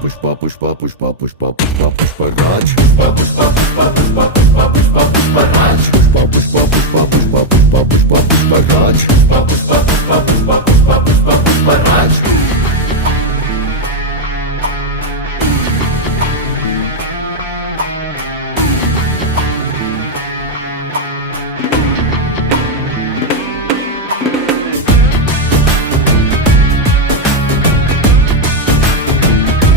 Pushpa Pushpa Pushpa Pushpa Pushpa Pushparaj Pushpa Pushpa Pushpa Pushpa Pushpa Pushpa Pushparaj Pushpa Pushpa Pushpa